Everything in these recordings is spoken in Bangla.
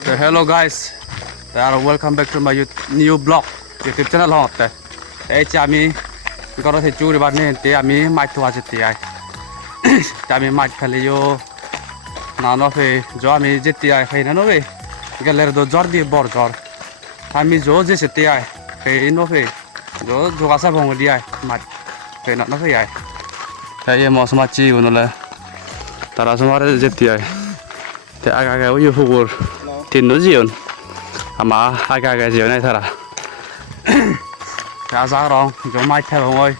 So hello guys, welcome back to my new blog YouTube channel hote. Eche ami goro the churi barne te ami mic to ajeti ai. Ta ami mic khali yo na no fe jo ami jeti ai khaina no ve. Galer do jor di bor jor. Ami jo je seti ai. Fe no fe jo joga sa bong di ai mic. Fe na no fe ai. Ta ye mo sama chi uno le. Tara samare jeti ai. Te aga uyu hugur. Tin nó diồn mà hai cái diều này thật à cá giá rồi giống mai theo bông ơi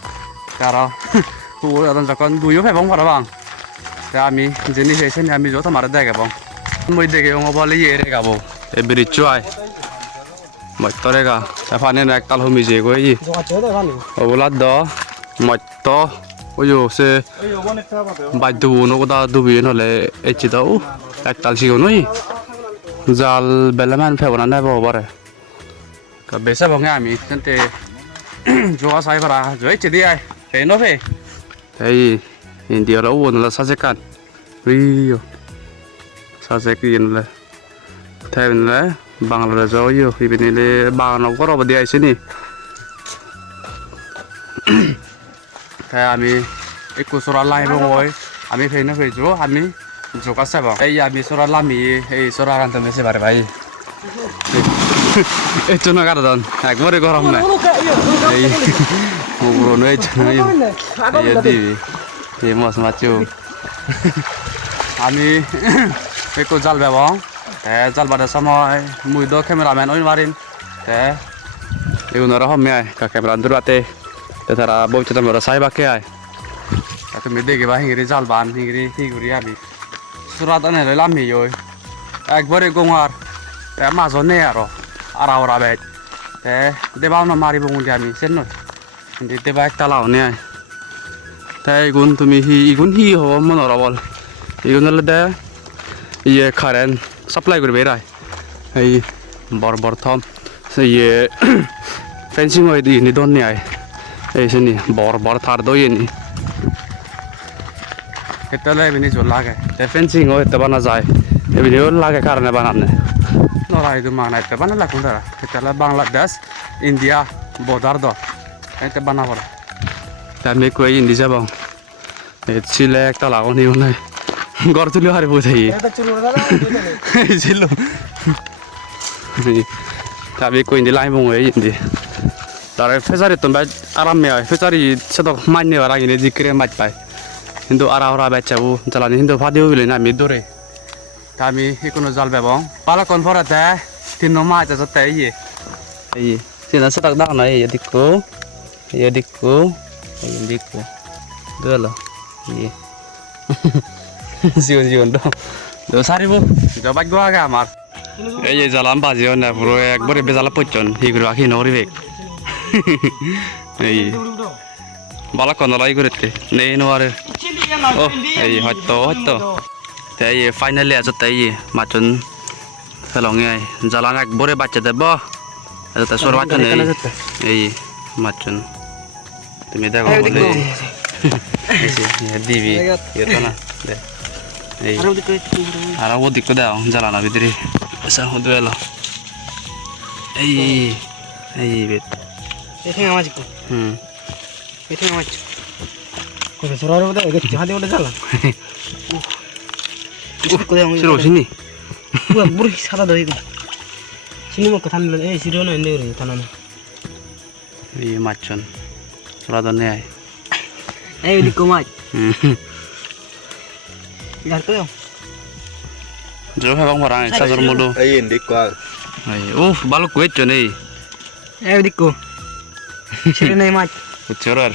cá đó khu ở trong con đuôi phải bông vào đó bằng cá mi trên đi xem nhà mi chỗ thằng mà đây cái bông mới đây cái bông bao lấy gì đây cả bông để bị chuai mất to đây cả cái phần này là tao không bị gì cái gì ở lát đó mất to ôi dồi xe bài đu nó có ta đu biển nó lại chỉ đâu cái tao chỉ có nói Zal belaman pe wana na bo bare ka besa bo ngami tente joa sai bara joi chidi ai pe no pe ei india ro won la sa se kan ri sa se kin la thêm la bangla jo yo ibini le ba no ko ro ba dia sini ta ami ikusura lai bo ngoi ami pe no pe jo ami Joka sabo. Ya misora lami, sora kan teme se bare bhai. Eto na kada dan. Ekbare gorom na. Ei. Mugro no eto na yo. Ei divi. Ei mos machu. Ami eko jal bebo. Jal bada samoy mui do cameraman oin marin. Egunora homme ai ka camera durate. Te tara bau chata mora sai bakke ai. Ka me dege ba hingri jal ban hingri abi. Surat ane le lami yo ekbare gongar ma zone aro ara bet deba na mari bungun jami senno ndi deba ek talao ne tai gun tumi igun hi ho monora bol igun le de ye current supply korbe rai ei bor thom se ye fencing oi di ni don ne ai ei seni bor thar do ye ni Ketala bini jo lage. Te fencing ho te bana jai. Te bini ho lage karne banamne. Nora idu mana te bana la kundara. Ketala Bangladesh, India, border do. Te bana bora. Ta me koi indi jabang. E chile ekta lago ni unai. Gor tulio hari buthai. Eta chulu dala. Chilo. Ta me koi indi lai bong e indi. Tare fesari tumba aram me ai. Fesari sedok manne wara ini dikre mach pai. Hindu ara baca bu jalan Hindu video beli na midore kami ikono jal bebong pala konfora ta tin no ma cha ta ye ai sina satak dak na ye dikko dolo ye zion do sari bu jobak gua ga amar এই jalan bajion na puro ekbare bezala pochon higro akhi nori bek ei bala konolai করতে নেই নোয়ারে ও এই হয়তো তাই ফাইনালি আছে তাই মাচন ফেলঙে জালান একবারে বাচ্চা দেব এটা সর বাচ্চা নেই এই মাচন তুমি দেখো বলে এই দিবি এটা না দে এই আর ও দিক দাও জালানা ভিতরে এসা হদু এলো এই বেট এখানে আমার কো Itu yang macam. Kau suruh orang tu, ikut jahat dia udah jalan. Kau yang suruh sini. Gua buruk sada dah itu. Sini mau ke tanah sini mana ende uri tanah. Iya macam. Surat ane ay. Di komat. Lihat tu yang. Jauh bang orang, saya suruh mudo. Ayin di kual. Balok kuat je ni. Di ko. Sini naik mat. Ucarar.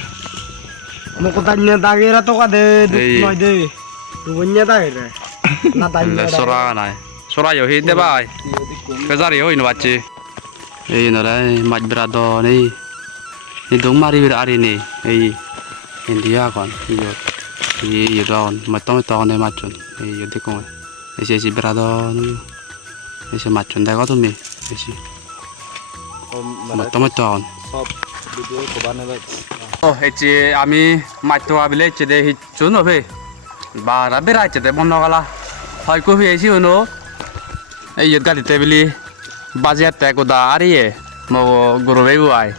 Mau kau tanya tagira tu kade, noi deh. Tu punya tagira. Na tanya. Sora nai. Sora yo hit deh bay. Kezari yo ini baca. Ini nolai mat berado ni. Ini dong mari berari ni. India kan. Iyo daun. Matong ni macun. Iyo dekong. Isi berado ni. Isi macun dah kau tu mi. Isi. Matong. Video ko ba na ba? এচি আমি মাইতো আবিলে চেদে হিচু নভে বারা বেরাইছে দে বন্ধ গলা হয় কবি এসি হনো এই গাড়িতে বলি বাজার তে গোদা আর ইয়ে মো গরু বেবু আই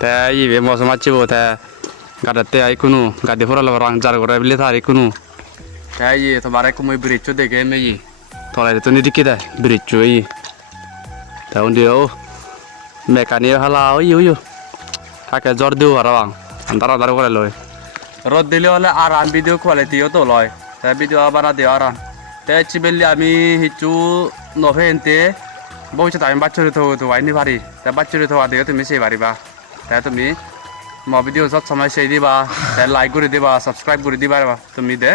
তে ইবে মজা মাছিব তে গাড়িতে আই কোনো গাড়ি ফোরাল রাং জার করে বলি থারি কোনো তে ইয়ে তোমার কমই ব্রিজ দেখে মে ই তলাই তো নি দিকে দে ব্রিজ ই তে উন্দিও মেকানি হালা ইউ থাকে জ্বর দিও আর বাং আন্দার আন্দার করে লয় রোদ দিলে হলে আর ভিডিও কোয়ালিটিও তো লয় তে ভিডিও আবার দিও আর তে চিবেলি আমি হিচু নভেন্তে বউছে আমি বাচ্চারে তো আইনি পারি তে বাচ্চারে তো দিও তুমি সেই পারিবা তে তুমি ম ভিডিও সব সময় সেই দিবা তে লাইক করে দিবা সাবস্ক্রাইব করে দিবা তুমি দে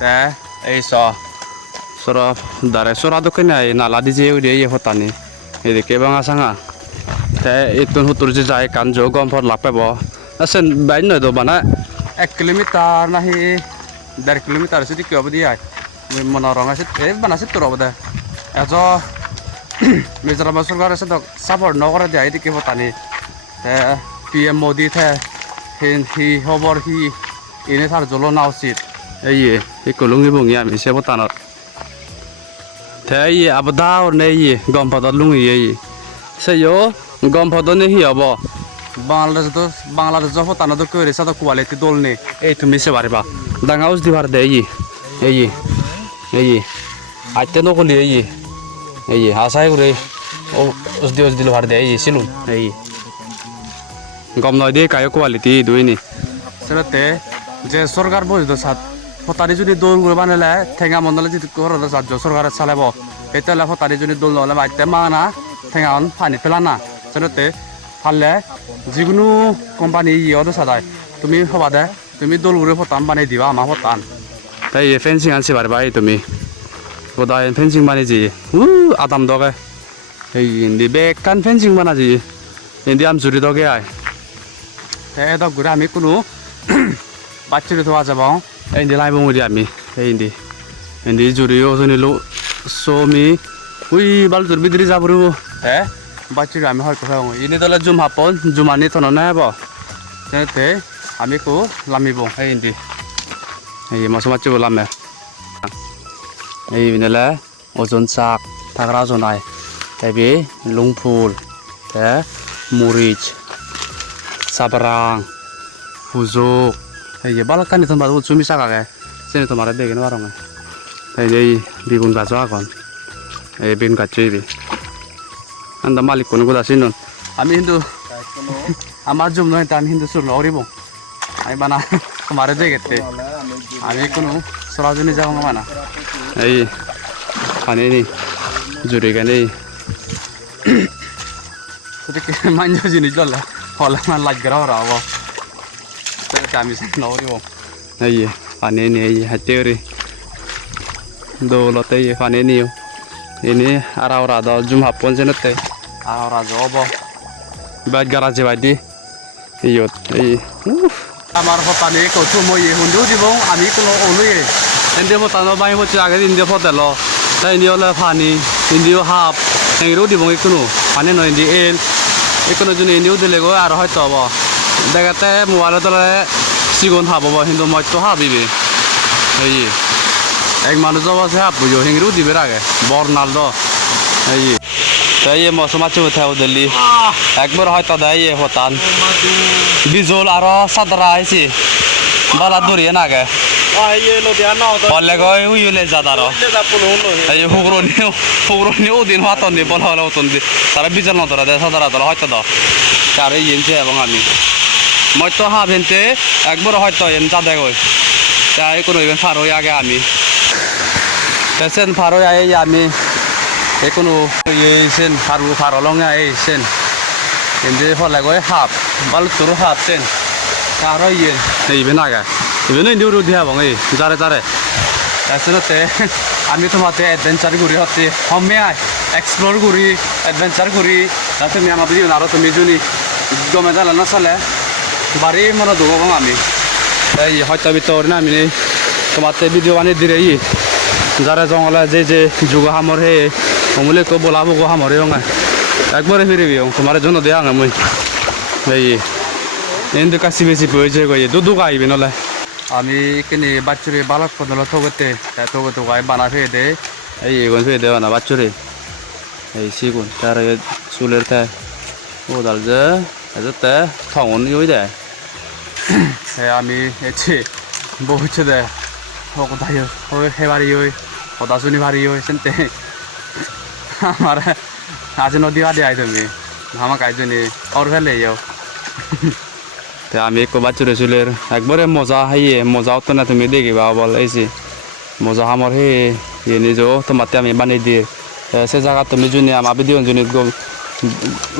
তে এই সরা দারে সরা দোকানে আই নালা দিজে ওই এই হতানি এদিকে বাঙা সাঙা তে ইতুন হুতুর যে যায় কান জো গম ফর লাগ পাব আসেন বাইন নয় তো বানা 1 কিলোমিটার নাহি 1.5 কিলোমিটার যদি কি হবে দিয়ে মনে রঙ আছে এই বানাসে তোর হবে এজ মিজোরাম সরকার আছে তো সাপোর্ট নকরে দেয় এদিকে হতানি পিএম মোদি থে হি খবর হি এনে তার জল না উচিত এই কলুঙ্গি বুঙি আমি সে হতানত থে আবদা নেই গম ফদর লুঙ্গি সেই গম ফদর নেই হব বাংলাদেশ হতানো তো করে সাথে কোয়ালিটি দল নেই এই তুমি সে পারিবা ডাঙাউস দিবার দে এই আইতে নকলি এই হাসাই করে ও উস দিল ভার দে সিলুন এই গম নয় দিয়ে কায়ো কোয়ালিটি দুইনি সেটাতে যে সরকার বসে তো সাত হতারি যদি দোল করে বানালে ঠেঙা মন্ডলে যদি করো সাহায্য সরকার চালাব এতালে হতারি যদি দোল নহলে বাইতে মানা ঠেঙা পানি ফেলানা সেটাতে ফাললে যিকোনো কোম্পানি ইয়েও সাদায় তুমি হবা দে তুমি দোল করে হতান বানাই দিবা আমার হতান তাই ফেন্সিং আনছে পারবা তুমি গোদায় ফেন্সিং বানিয়েছি আদাম দগে এই ইন্দি বেকান ফেন্সিং বানাজি ইন্দি আম জুড়ি দগে আয় দগ ঘুরে আমি কোনো বাচ্চারে থোয়া যাব ইন্দি লাইব মুদি আমি ইন্দি জুড়িও জনিলো সমি বালুর বিদ্রি যাব বাচ্চারে আমি হয়তো ইনি দলে জুম হাপন জুমানি থন না হব যেতে আমি কো লামিব ইন্দি এই মাছ মাছ লামে এই বিনালে ওজন চাক থাকরা জনাই তাই বে লুংফুল তে মরিচ সাবরাং হুজুক এই বালাকানি তোমার চুমি চাকাকে সেনে তোমার দেখে নেওয়ার তাই এই বিগুন গাছ এখন এই বেগুন গাছ চইবি আন্দা মালিক কোনো কথা চিনুন আমি কিন্তু আমার জুম নয় আমি কিন্তু সুর নরিব আমি বানা তোমার দেখে আমি কোনো সরাজনী যাও না এই পানি নি জুড়ে গেলে মান্য জিনিস ললে হলে আমার লাগরা ওরা হব আমি নরিব এই পানি নি এই হাতে রে দৌলতে পানি নিও ini ara da jum hapon jenete ara jobo bad garage badi iyo ei আমার হতানি কত মই হুন্ডু দিব আমি কোনো অনুয়ে এন্ডে হতানো বাই হচ্ছে আগে ইন্ডিয়া ফতেল তাই ইন্ডিয়া ফানি ইন্ডিয়া হাফ এগুলো দিব কোনো পানি নয় ইন্ডি এল এখনো যদি ইন্ডিয়াও দিলে গো আর হয়তো হব দেখাতে মোবাইল তলে সিগুন হাবব কিন্তু মই তো হাবিবে এই এক মানুষ যাব আছে হাব বুঝো হেঙ্গিও দিবে আগে বর্নাল এই তাই মশা মাছ উঠাও দিল্লি একবার হয়তো দেয় হতান বিজল আর সাদরা আইছি বালা দরিয়ে নাগে বলে গয় উইলে যাদার এই হুগরনি ওদিন হাতন দি বলা হলে হতন দি তারা বিজল নতরা দেয় সাদরা তোরা হয়তো দ আর ইয়েছে এবং আমি মই তো হাব হেনতে একবার হয়তো এন যা দেয় তাই কোনো ফার হয়ে আগে আমি সেন ফার হয়ে আই আমি কোনো সেন ফারলং আই সেন এমনি হলে গয় হাফ বালু তোর হাফ সেন আর ইয়ে এইবে নাগা ইবেন ইন্দিও রুদি হাবং এই যারে যারে তাছাড়াতে আমি তোমাতে এডভেঞ্চার ঘুরি হচ্ছে হমে আয় এক্সপ্লোর করি এডভেঞ্চার করি তা তুমি আমার বুঝি আরো তুমি যদি গমে জ্বালা না চলে বাড়ি মনে দুগং আমি এই হয়তো ভিতর না আমি তোমাতে ভিডিও বানিয়ে দিলে যারা জঙ্গলে যে যুগ হামর হে অমুলে কো বলাবো গো হামরে রঙা একবারে ফিরিবি তোমার জন্য দেয়া না মই এই এন্ড কাশি বেশি পয়সা কই দুদু গাইবে নলে আমি কিনে বাচ্চুরে বালক পদল থগতে থগতে গাই বানা ফে দে এই এগুন ফে দেওয়া না বাচ্চুরে এই সিগুন তার চুলের তে ও দাল যে এতে থঙন ইউই দে হে আমি এছে বহুছে দে ও কোথায় ও হেবারি ওই কথা শুনি ভারি ওই সেনতে আমার আজ নদী আদি আই তুমি আমার কাইজনি ওর ফেলে যাও তে আমি একটু বাচ্চুরে চুলের একবারে মজা হাইয়ে মজা তো না তুমি দেখিবা বল এইছি মজা আমার হে ইয়ে নিজেও তোমাতে আমি বানিয়ে দিয়ে সে জায়গা তুমি যদি আমার ভিডিও যদি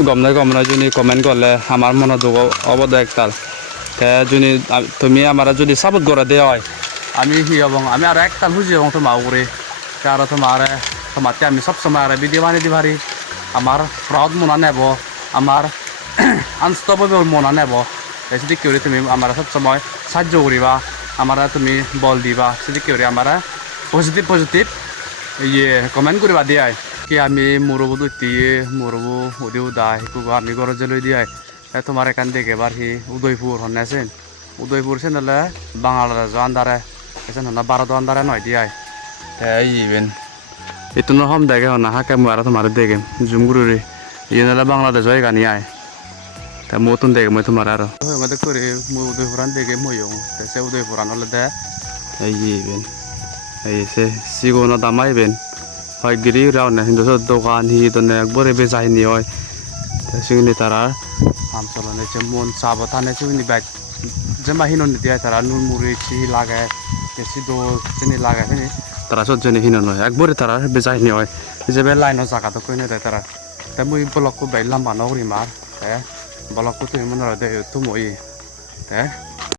গম নাই যদি কমেন্ট করলে আমার মনে দুঃখ অবদায় একতাল যদি তুমি আমার যদি সাপোর্ট করে দেওয়া হয় আমি হি এবং আমি আর একতাল খুঁজি এবং তোমার উপরে আর তোমাতে আমি সবসময় আর ভিডিও বানিয়ে দিই পারি আমার প্রাউড মনে নেব আমার আনস্টপেবল মনে নেব সেদিক করে তুমি আমার সবসময় সাহায্য করিবা আমার তুমি বল দিবা সেদিক করে আমার পজিটিভ ইয়ে কমেন্ট করিবা দিয়ে কি আমি মুরবু দুটিয়ে মুরবু উদি উদা শিকু আমি ঘৰত যে লৈ দিয়ে তোমার এখান থেকে এবার হি উদয়পুর হন্যাছেন উদয়পুর সেন হলে বাংলাদেশ আন্দারে এসেন হন্না ভারত আন্দারে নয় দিয়ে এই even itu no hom dage hona haka mu ara tomar dege jumgururi yena la bangladesh hoy gani ai ta motun dege mo tomar aro hoy ngade kore mu udoy furan dege mo yo ta se udoy furan hole da ei ben ei se sigono damai ben hoy giri raw na hindo so dogan hi don ekbore be jai ni hoy ta singni tara am solo ne che mon sabo thane singni bag jama hinon ni dia tara nun muri chi laga kesi do chini laga ni তারা সজ্জনে হিন নয় একবারে তারা বেজাই নি হয় যে বে লাইন জায়গা তো কই না দেয় তারা তা মুই ব্লক কো বাইলাম বানাওরি মার তে ব্লক কো তুই মনে রে তুই মই তে